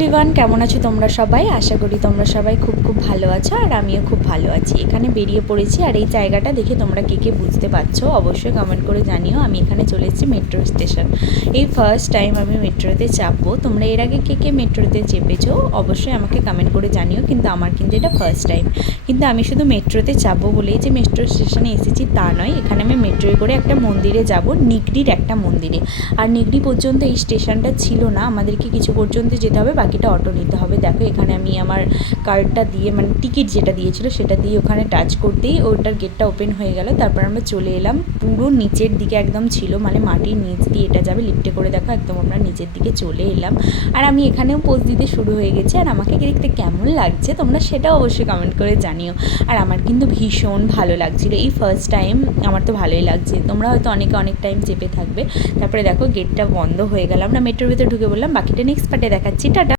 Everyone, কেমন আছো তোমরা সবাই? আশা করি তোমরা সবাই খুব খুব ভালো আছো, আর আমিও খুব ভালো আছি। এখানে বেরিয়ে পড়েছি, আর এই জায়গাটা দেখে তোমরা কে কে বুঝতে পারছো অবশ্যই কমেন্ট করে জানিও। আমি এখানে চলে এসেছি মেট্রো স্টেশন। এই ফার্স্ট টাইম আমি মেট্রোতে চাপবো। তোমরা এর আগে কে কে মেট্রোতে চেপেছো অবশ্যই আমাকে কমেন্ট করে জানিও, কিন্তু আমার কিন্তু এটা ফার্স্ট টাইম। কিন্তু আমি শুধু মেট্রোতে চাপবো বলেই যে মেট্রো স্টেশনে এসেছি তা নয়। এখানে আমি মেট্রোয় করে একটা মন্দিরে যাব, নিগড়ির একটা মন্দিরে। আর নিগড়ি পর্যন্ত এই স্টেশনটা ছিল না, আমাদেরকে কিছু পর্যন্ত যেতে হবে, বাকিটা অটো নিতে হবে। দেখো এখানে আমি আমার কার্ডটা দিয়ে, মানে টিকিট যেটা দিয়েছিল সেটা দিয়ে ওখানে টাচ করতেই ওটার গেটটা ওপেন হয়ে গেল। তারপর আমরা চলে এলাম। পুরো নিচের দিকে একদম ছিল, মানে মাটির নিচ দিয়ে এটা যাবে লিফটে করে। দেখো একদম আমরা নিচের দিকে চলে এলাম, আর আমি এখানেও পোজ দিতে শুরু হয়ে গেছি। আর আমাকে দেখতে কেমন লাগছে তোমরা সেটাও অবশ্যই কমেন্ট করে জানিও। আর আমার কিন্তু ভীষণ ভালো লাগছিল, এই ফার্স্ট টাইম আমার তো ভালোই লাগছে। তোমরা হয়তো অনেকে অনেক টাইম চেপে থাকবে। তারপরে দেখো গেটটা বন্ধ হয়ে গেল, আমরা মেট্রোর ভিতরে ঢুকে বললাম। বাকিটা নেক্সট পার্টে দেখাচ্ছি। টাটা।